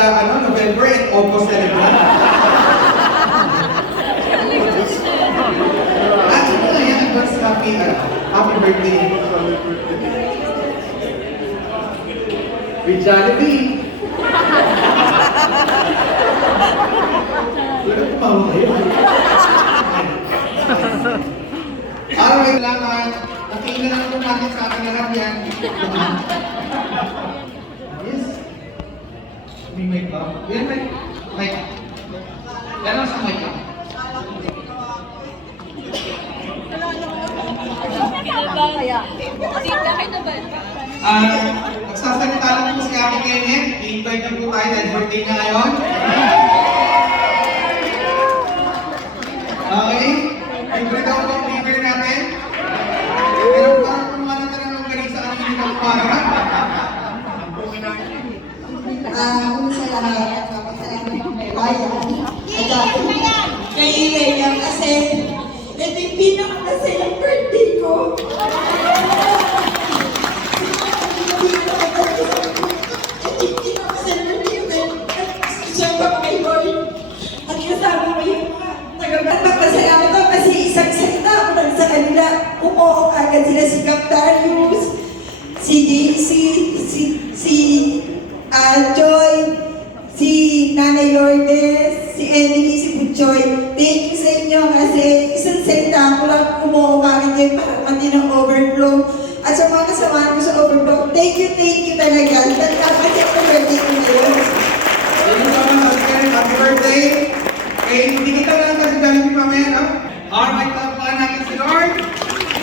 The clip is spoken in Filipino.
November and August celebrate. Sige na yan, advance happy birthday. With Jollibee. Wala tumawa kayo. Alright, salamat. Nakingin na lang po natin sa ating lahat yan. Yes. May mic up. Yan, mic. Yan lang sa mic up. Magsasalita lang po si Ate Kenneth. I-invite na po tayo dahil birthday na ngayon. Okay? Favorite daw po ang leader natin. Pero parang kumana ka ng galing sa kanina ng para. Kung sa lahat, kapasalamat ng may bayan. At kay Leia kasi ito yung pinakamasayang birthday ko. At kasama ko yung mga nagpapasalamat ko kasi isang salita ako lang sa kanila. Umuok agad sila si Cap Darius, si JC, si Joy, si Nanay Lourdes, si Emily, si Butchoy. Thank you sa inyo kasi isang salita ako lang umuok agad kayo para matinaw